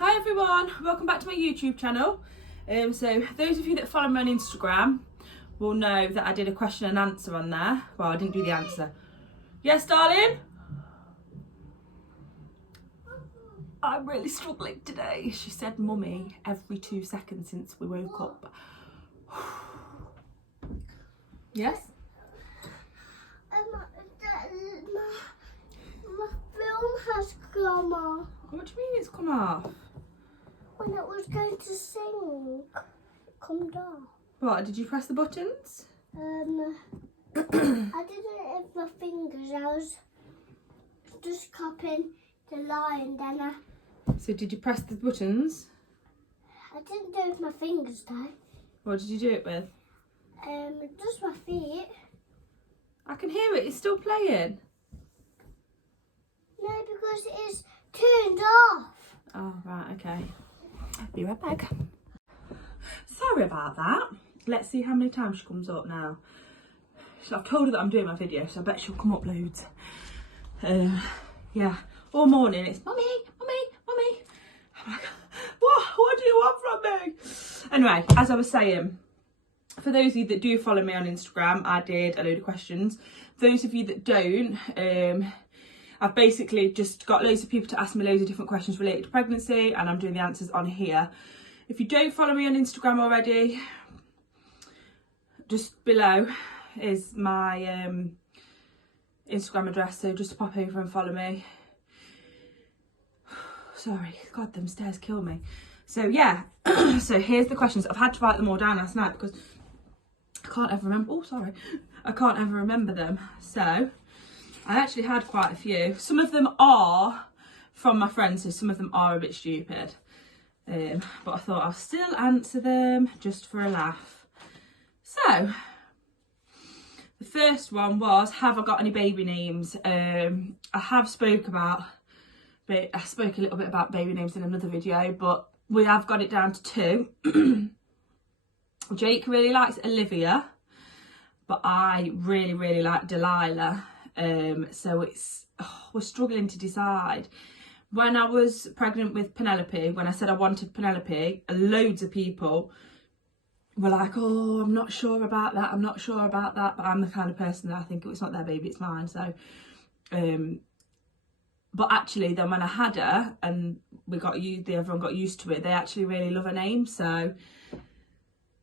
Hi everyone, welcome back to my YouTube channel. So those of you that follow me on Instagram will know that I did a question and answer on there. Well, I didn't do the answer. Yes, darling? I'm really struggling today. She said mummy every 2 seconds since we woke up. Yes? My film has come off. What do you mean it's come off? When it was going to sing, it come off. What, did you press the buttons? I didn't have my fingers. I was just copying the line. Then So did you press the buttons? I didn't do it with my fingers though. What did you do it with? Just my feet. I can hear it, it's still playing. No, because it is turned off. Oh, right, okay. Be right back. Sorry about that. Let's see how many times she comes up now. So I've told her that I'm doing my video, so I bet she'll come up loads. Yeah, all morning it's mummy, mummy, mummy. I'm like, what do you want from me? Anyway, as I was saying, for those of you that do follow me on Instagram, I did a load of questions. Those of you that don't, I've basically just got loads of people to ask me loads of different questions related to pregnancy, and I'm doing the answers on here. If you don't follow me on Instagram already, just below is my Instagram address, so just pop over and follow me. Sorry, God, them stairs kill me. So yeah, so here's the questions. I've had to write them all down last night because I can't ever remember. Oh, sorry. I can't ever remember them. So I actually had quite a few. Some of them are from my friends, so some of them are a bit stupid. But I thought I'll still answer them just for a laugh. So, the first one was, have I got any baby names? I have spoke a little bit about baby names in another video, but we have got it down to 2. Jake really likes Olivia, but I really like Delilah. So we're struggling to decide. When I was pregnant with Penelope, when I said I wanted Penelope, loads of people were like, oh, I'm not sure about that, but I'm the kind of person that I think it's not their baby, it's mine. So but actually then when I had her and everyone got used to it, they actually really love her name. So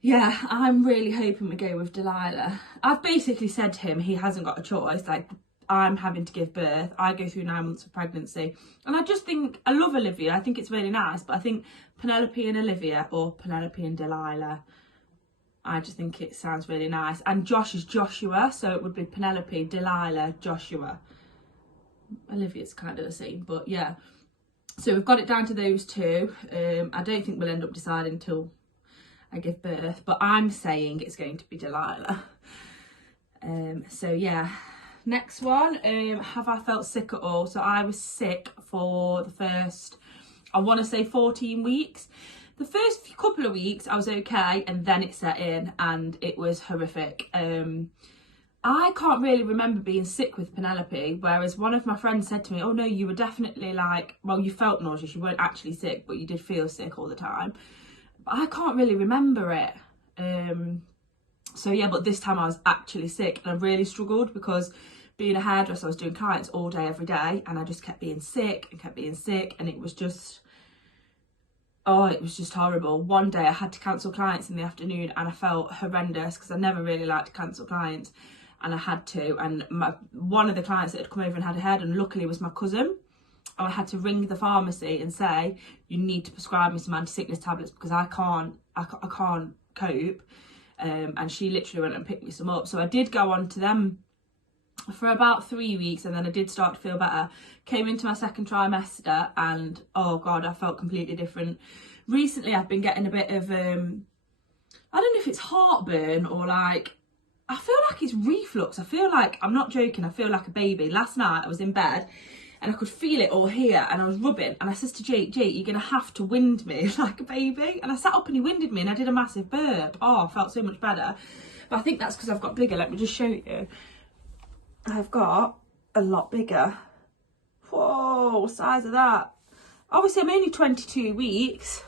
yeah, I'm really hoping we go with Delilah. I've basically said to him he hasn't got a choice. Like, I'm having to give birth. I go through 9 months of pregnancy. And I just think, I love Olivia. I think it's really nice. But I think Penelope and Olivia, or Penelope and Delilah, I just think it sounds really nice. And Josh is Joshua, so it would be Penelope, Delilah, Joshua. Olivia's kind of the same, but yeah. So we've got it down to those 2. I don't think we'll end up deciding until I give birth, but I'm saying it's going to be Delilah. So yeah, next one, have I felt sick at all? So I was sick for the first, I want to say 14 weeks. The first couple of weeks I was okay, and then it set in and it was horrific. I can't really remember being sick with Penelope, whereas one of my friends said to me, oh no, you were definitely like, well, you felt nauseous, you weren't actually sick, but you did feel sick all the time. I can't really remember it. So yeah, but this time I was actually sick, and I really struggled because being a hairdresser, I was doing clients all day, every day, and I just kept being sick, and it was just, oh, it was just horrible. One day I had to cancel clients in the afternoon, and I felt horrendous because I never really like to cancel clients, and I had to. And one of the clients that had come over and had a hair done, luckily was my cousin. I had to ring the pharmacy and say, you need to prescribe me some anti-sickness tablets because I can't cope. And she literally went and picked me some up. So I did go on to them for about 3 weeks, and then I did start to feel better. Came into my second trimester, and oh God, I felt completely different. Recently I've been getting a bit of, I don't know if it's heartburn or like, I feel like it's reflux. I feel like, I'm not joking, I feel like a baby. Last night I was in bed, and I could feel it all here, and I was rubbing, and I said to Jake, you're going to have to wind me like a baby. And I sat up and he winded me, and I did a massive burp. Oh, I felt so much better. But I think that's because I've got bigger. Let me just show you. I've got a lot bigger. Whoa, size of that. obviously I'm only 22 weeks.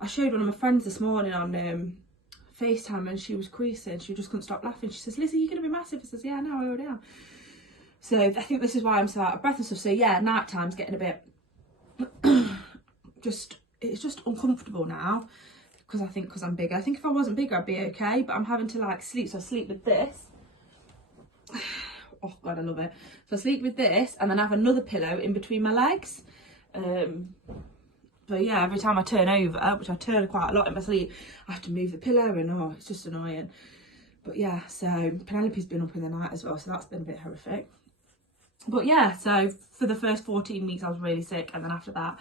I showed one of my friends this morning on FaceTime, and she was creasing. She just couldn't stop laughing. She says, Lizzie, you're going to be massive. I says, yeah, no, I already am. So I think this is why I'm so out of breath and stuff. So yeah, night time's getting a bit, it's just uncomfortable now. Because I'm bigger. I think if I wasn't bigger, I'd be okay. But I'm having to like sleep. So I sleep with this. Oh God, I love it. So I sleep with this and then I have another pillow in between my legs. But yeah, every time I turn over, which I turn quite a lot in my sleep, I have to move the pillow and oh, it's just annoying. But yeah, so Penelope's been up in the night as well. So that's been a bit horrific. But yeah, so for the first 14 weeks, I was really sick. And then after that,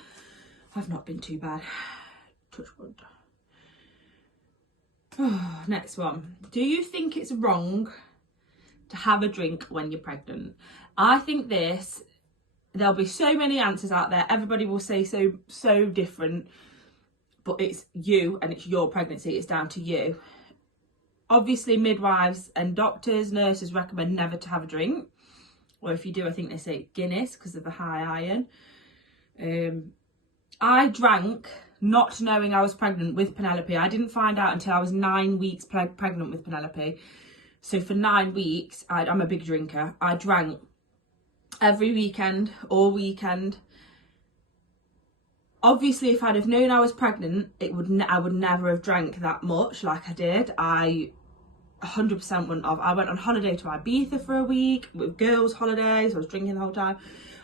I've not been too bad. Touch wood. Oh, next one. Do you think it's wrong to have a drink when you're pregnant? I think there'll be so many answers out there. Everybody will say so different, but it's you and it's your pregnancy. It's down to you. Obviously, midwives and doctors, nurses recommend never to have a drink. Or if you do, I think they say Guinness because of the high iron. I drank not knowing I was pregnant with Penelope. I didn't find out until I was 9 weeks pregnant with Penelope. So for 9 weeks, I'm a big drinker. I drank every weekend, all weekend. Obviously, if I'd have known I was pregnant, I would never have drank that much like I did. I 100% wouldn't have. I went on holiday to Ibiza for a week with girls' holidays. I was drinking the whole time.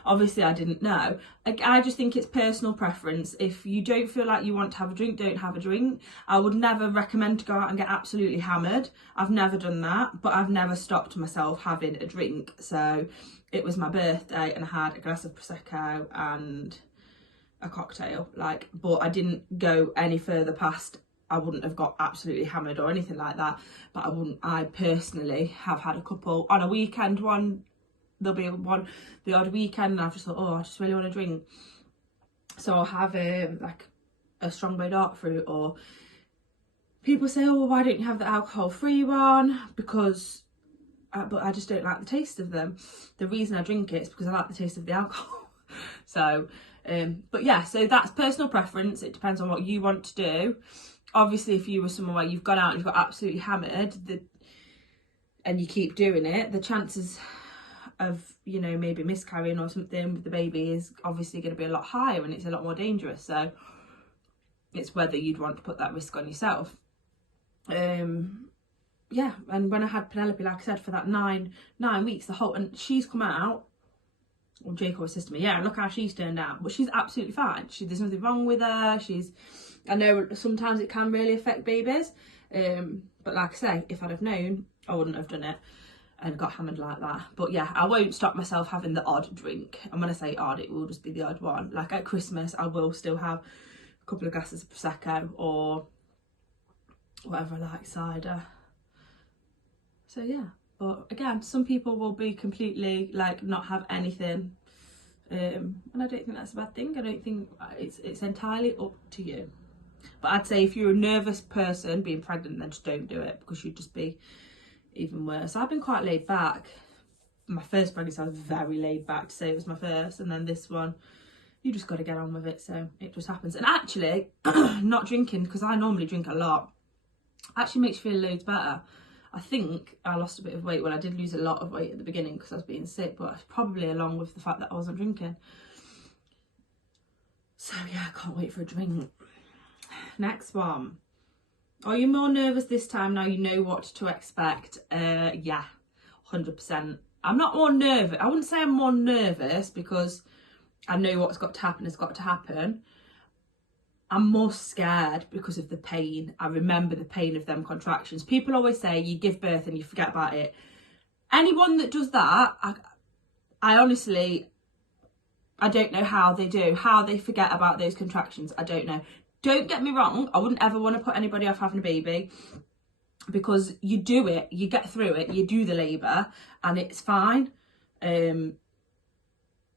Obviously, I didn't know. I just think it's personal preference. If you don't feel like you want to have a drink, don't have a drink. I would never recommend to go out and get absolutely hammered. I've never done that, but I've never stopped myself having a drink. So it was my birthday and I had a glass of Prosecco and a cocktail. But I didn't go any further past. I wouldn't have got absolutely hammered or anything like that. But I personally have had a couple on a weekend one. There'll be the odd weekend and I've just thought, oh, I just really want to drink. So I'll have like a strawberry dark fruit, or people say, oh, well, why don't you have the alcohol-free one? Because, but I just don't like the taste of them. The reason I drink it is because I like the taste of the alcohol. So, but yeah, so that's personal preference. It depends on what you want to do. Obviously, if you were somewhere where you've gone out and you've got absolutely hammered and you keep doing it, the chances of, you know, maybe miscarrying or something with the baby is obviously going to be a lot higher and it's a lot more dangerous. So it's whether you'd want to put that risk on yourself. Yeah, and when I had Penelope, like I said, for that nine weeks, and she's come out, well, Jake always says to me, yeah, look how she's turned out, but she's absolutely fine. There's nothing wrong with her. I know sometimes it can really affect babies, but like I say, if I'd have known, I wouldn't have done it and got hammered like that. But yeah, I won't stop myself having the odd drink. And when I say odd, it will just be the odd one. Like at Christmas, I will still have a couple of glasses of Prosecco or whatever I like, cider. So yeah, but again, some people will be completely like not have anything. And I don't think that's a bad thing. I don't think it's entirely up to you. But I'd say if you're a nervous person being pregnant, then just don't do it, because you'd just be even worse. I've been quite laid back. My first pregnancy, I was very laid back to say it was my first, and then this one, you just got to get on with it. So it just happens. And actually, not drinking, because I normally drink a lot, actually makes you feel loads better. I think I lost a bit of weight. Well, I did lose a lot of weight at the beginning because I was being sick, but probably along with the fact that I wasn't drinking. So yeah, I can't wait for a drink. Next one. Are you more nervous this time now you know what to expect? Yeah, 100%. I'm not more nervous. I wouldn't say I'm more nervous because I know what's got to happen has got to happen. I'm more scared because of the pain. I remember the pain of them contractions. People always say you give birth and you forget about it. Anyone that does that, I honestly, I don't know how they do, how they forget about those contractions. I don't know. Don't get me wrong, I wouldn't ever want to put anybody off having a baby, because you do it, you get through it, you do the labour and it's fine.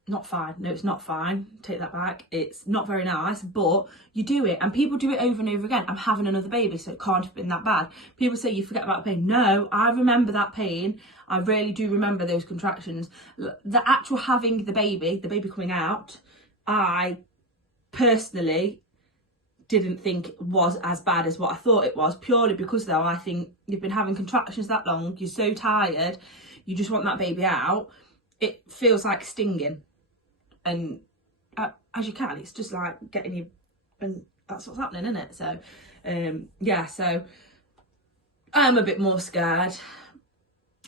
Not fine, no, it's not fine, take that back, it's not very nice, but you do it, and people do it over and over again. I'm having another baby, so it can't have been that bad. People say you forget about the pain. No, I remember that pain. I really do remember those contractions. The actual having the baby coming out, I personally didn't think it was as bad as what I thought it was, purely because though I think you've been having contractions that long, you're so tired, you just want that baby out. It feels like stinging, and as you can, it's just like getting you, and that's what's happening, isn't it? So yeah, so I'm a bit more scared.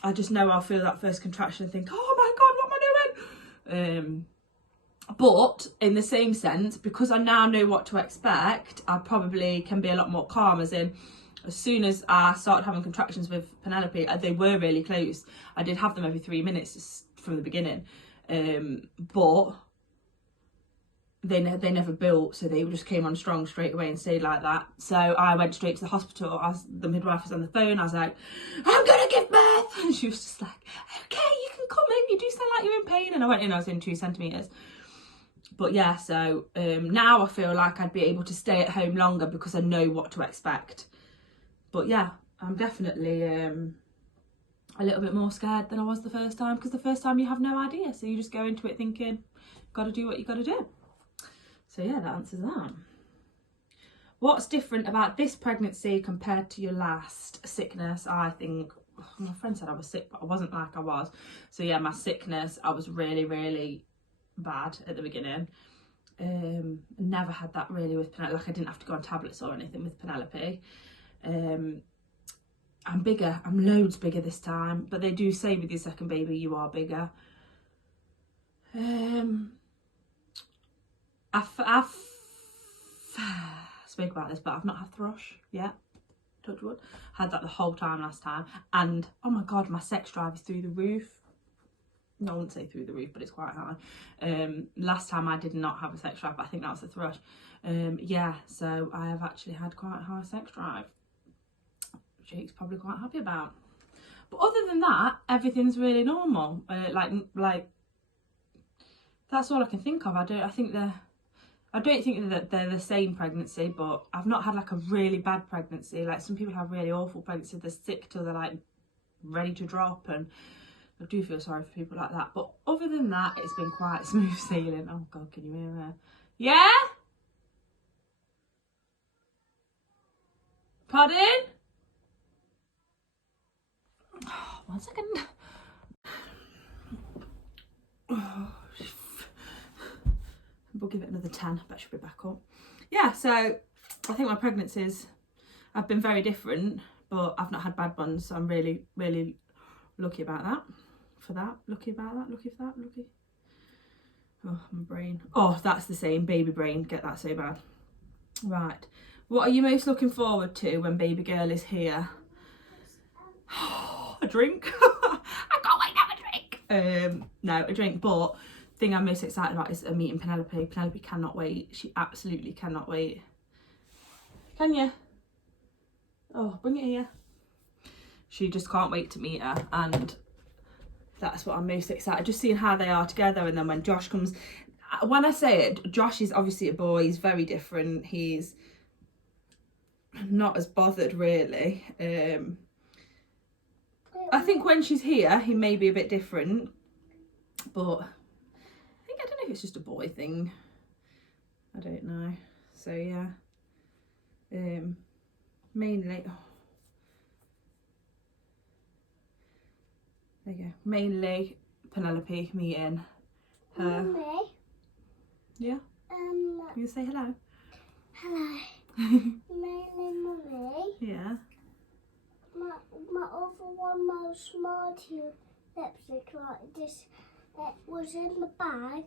I just know I'll feel that first contraction and think, oh my god, what am I doing? But in the same sense, because I now know what to expect, I probably can be a lot more calm, as in, as soon as I started having contractions with Penelope, they were really close. I did have them every 3 minutes from the beginning, but they never built, so they just came on strong straight away and stayed like that. So I went straight to the hospital. As the midwife was on the phone, I was like, I'm gonna give birth, and she was just like, okay, you can come in, you do sound like you're in pain. And I went in, I was in 2 centimetres. But yeah, so now I feel like I'd be able to stay at home longer because I know what to expect. But yeah, I'm definitely a little bit more scared than I was the first time, because the first time you have no idea, so you just go into it thinking, gotta do what you gotta do. So yeah, that answers that. What's different about this pregnancy compared to your last? Sickness, I think. My friend said I was sick, but I wasn't like I was. So yeah, my sickness, I was really bad at the beginning. Never had that really with Penelope. Like, I didn't have to go on tablets or anything with Penelope. I'm bigger. I'm loads bigger this time, but they do say with your second baby you are bigger. I spoke about this, but I've not had thrush yet. Touch wood. Had that the whole time last time, and oh my god, my sex drive is through the roof. No, I wouldn't say through the roof, but it's quite high. Last time I did not have a sex drive, but I think that was the thrush. Yeah, so I have actually had quite a high sex drive. Jake's probably quite happy about. But other than that, everything's really normal. Like that's all I can think of. I don't think that they're the same pregnancy, but I've not had like a really bad pregnancy. Like, some people have really awful pregnancy. They're sick till they're like ready to drop, and I do feel sorry for people like that. But other than that, it's been quite smooth sailing. Oh god, can you hear her? Yeah? Pardon? Oh, 1 second. Oh, we'll give it another 10. I bet she'll be back up. Yeah, so I think my pregnancies have been very different, but I've not had bad ones. So I'm really lucky about that. Lucky for that. Oh, my brain. Oh, that's the same. Baby brain. Get that so bad. Right. What are you most looking forward to when baby girl is here? A drink. I can't wait to have a drink. No, a drink. But the thing I'm most excited about is meeting Penelope. Penelope cannot wait. She absolutely cannot wait. Can you? Oh, bring it here. She just can't wait to meet her, and that's what I'm most excited. Just seeing how they are together, and then when Josh comes. When I say it, Josh is obviously a boy. He's very different. He's not as bothered really. I think when she's here, he may be a bit different, but I don't know if it's just a boy thing. I don't know. So yeah, mainly. Oh, there you go. Mainly Penelope meeting her. Mummy. Yeah. You say hello. Hello. Mainly Mummy. Yeah. My other one, my Smarty lipstick like this, it was in the bag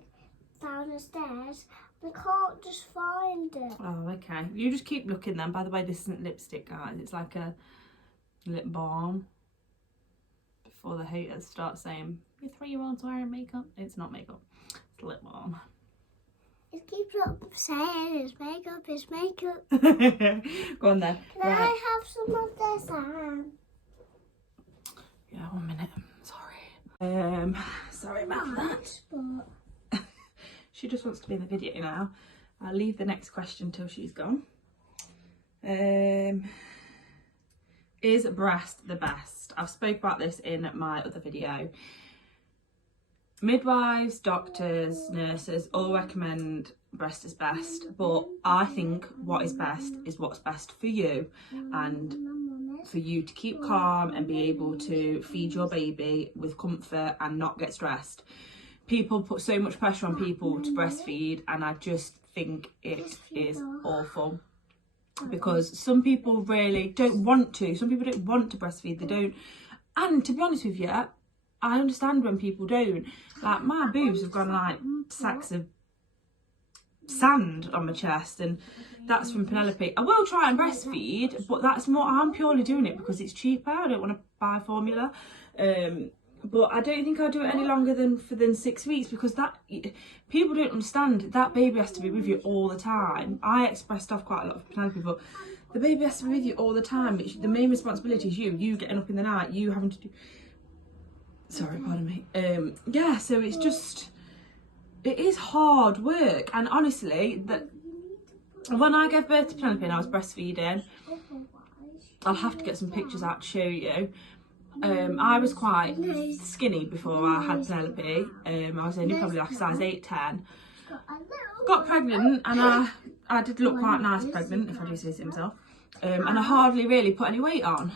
down the stairs. I can't just find it. Oh, okay. You just keep looking then. By the way, this isn't lipstick, guys. It's like a lip balm. Before the haters start saying, your 3-year-old's wearing makeup. It's not makeup. It's lip balm. It keeps up saying it's makeup, it's makeup. Go on then. Can I have some of this, Anne? Yeah, 1 minute. Sorry. Sorry about that. But She just wants to be in the video now. I'll leave the next question till she's gone. Is breast the best? I've spoke about this in my other video. midwives, doctors, nurses all recommend breast is best, but I think what is best is what's best for you, and for you to keep calm and be able to feed your baby with comfort and not get stressed. People put so much pressure on people to breastfeed, and I just think it is awful, because some people really don't want to. Some people don't want to breastfeed. They don't. And to be honest with you, I understand when people don't. Like, my boobs have gone like sacks of sand on my chest, and that's from Penelope. I will try and breastfeed, but that's more, I'm purely doing it because it's cheaper. I don't want to buy formula. But I don't think I'll do it any longer than 6 weeks, because that, people don't understand, that baby has to be with you all the time. I expressed off quite a lot of Penelope, but the baby has to be with you all the time. The main responsibility is you getting up in the night, you having to do, sorry, pardon me. Yeah, so it's just, it is hard work. And honestly, that when I gave birth to Penelope and I was breastfeeding, I'll have to get some pictures out to show you. I was quite skinny before I had Penelope. I was only probably like a size 8, 10. Got pregnant, and I did look quite nice pregnant, if I do say so myself. And I hardly really put any weight on.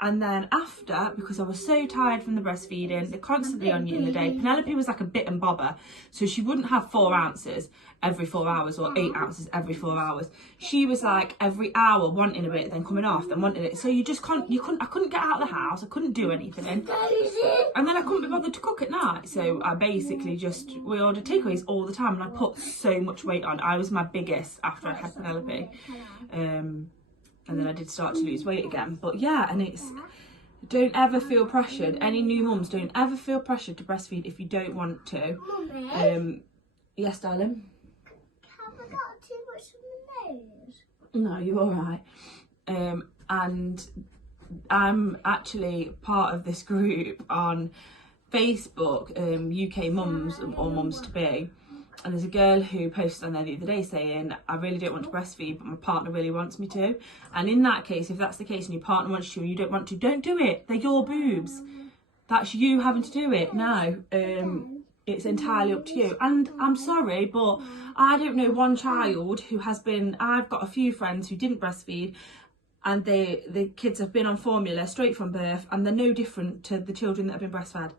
And then after, because I was so tired from the breastfeeding, they're constantly on you in the day. Penelope was like a bit and bobber, so she wouldn't have 4 ounces every 4 hours or 8 ounces every 4 hours. She was like every hour wanting a bit, then coming off, then wanting it. So you just can't, I couldn't get out of the house, I couldn't do anything. And then I couldn't be bothered to cook at night. So I basically we ordered takeaways all the time, and I put so much weight on. I was my biggest after I had Penelope. And then I did start to lose weight again. But yeah, and it's, don't ever feel pressured. Any new mums, don't ever feel pressured to breastfeed if you don't want to. Mummy, yes, darling? have I got too much on my nose? No, you're all right. And I'm actually part of this group on Facebook, UK mums or mums to be. And there's a girl who posted on there the other day saying, I really don't want to breastfeed, but my partner really wants me to. And in that case, if that's the case and your partner wants you and you don't want to, don't do it. They're your boobs. That's you having to do it. No, it's entirely up to you. And I'm sorry, but I don't know one child who has been, I've got a few friends who didn't breastfeed, and the kids have been on formula straight from birth, and they're no different to the children that have been breastfed.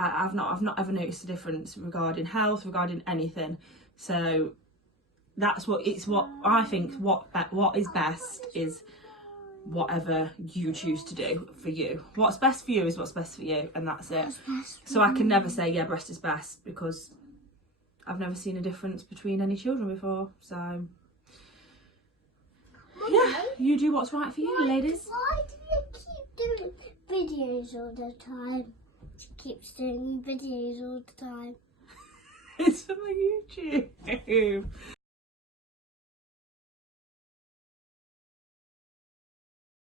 I've not ever noticed a difference regarding health, regarding anything. So that's what I think. What is best is whatever you choose to do for you. What's best for you is what's best for you, and that's it. So I can never say, yeah, breast is best, because I've never seen a difference between any children before. So yeah, you do what's right for you, ladies. Why do you keep doing videos all the time? Keeps doing videos all the time. It's on my YouTube.